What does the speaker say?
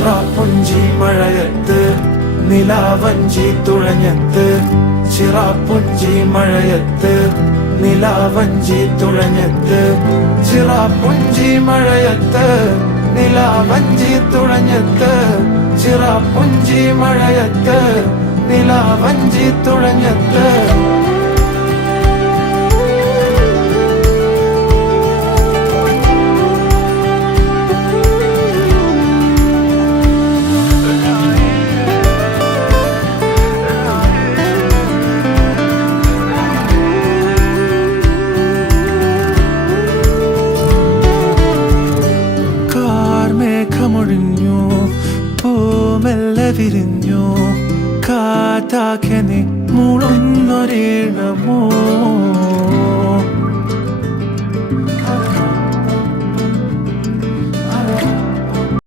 ചിറാപ്പുഞ്ചി മഴയത്ത് നിലാവഞ്ചി തുഴഞ്ഞത്ത്, ചിറാപ്പുഞ്ചി മഴയത്ത് നിലാവഞ്ചി തുഴഞ്ഞത്ത്, ചിറാപ്പുഞ്ചി മഴയത്ത് നിലാവഞ്ചി തുഴഞ്ഞത്ത്, ചിറാപ്പുഞ്ചി മഴയത്ത് നിലാവഞ്ചി തുഴഞ്ഞത്ത്. മേഘമൊഴിഞ്ഞു, പൂമെല്ലെ വിരിഞ്ഞു, കാറ്റാകെ നീ മൂളുന്നൊരീണമോ.